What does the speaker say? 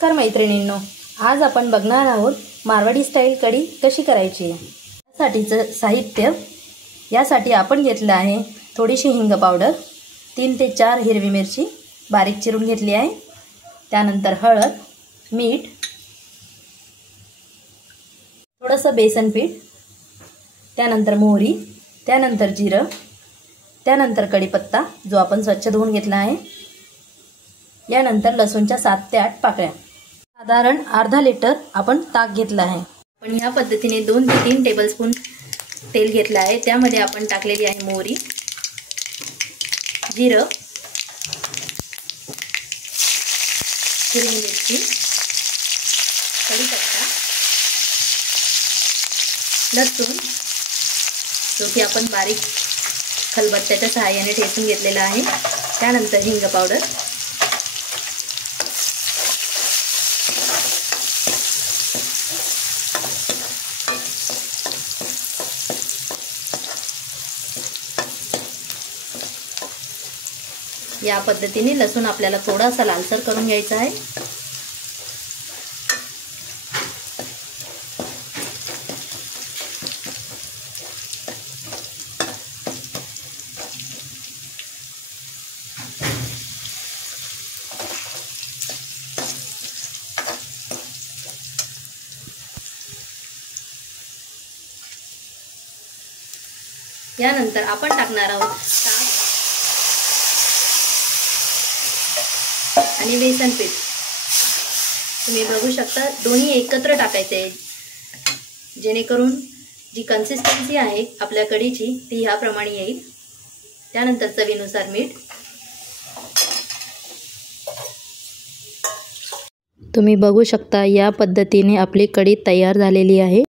नमस्कार मैत्रिणींनो, आज आपण बघणार आहोत मारवाडी स्टाईल कढी कशी करायची आहे। यासाठीचं साहित्य, यासाठी आपण घेतलं आहे थोडीशी हिंग पावडर, 3 ते 4 हिरवी मिरची बारीक चिरून घेतली आहे, त्यानंतर हळद, मीठ, थोडंसं बेसन पीठ, त्यानंतर मोहरी, त्यानंतर जिरं, त्यानंतर कढीपत्ता जो आपण स्वच्छ धुवून घेतला आहे, यानंतर लसूणच्या 7 ते 8 पाकळ्या, साधारण अर्धा लिटर आपण ताक घेतला आहे। पण ह्या पद्धतीने 2 ते 3 टेबलस्पून तेल घेतलं आहे, त्यामध्ये आपण टाकलेली आहे मोहरी, जिरं, हिरवी मिरची, कढीपत्ता, लसूण जो की आपण बारीक खलबत्त्याच्या सहाय्याने ठेचून घेतलेला आहे, त्यानंतर हिंग पावडर, या पद्धतीने लसूण आपल्याला थोडासा लालसर करून घ्यायचा आहे। यानंतर आपण टाकणार आहोत ताक आणि बेसन पीठ। तुम्ही बघू शकता दोन्ही एकत्र टाकायचे आहे, जेणेकरून जी कन्सिस्टन्सी आहे आपल्या कढीची ती ह्याप्रमाणे येईल। त्यानंतर चवीनुसार मीठ। तुम्ही बघू शकता या पद्धतीने आपली कढी तयार झालेली आहे।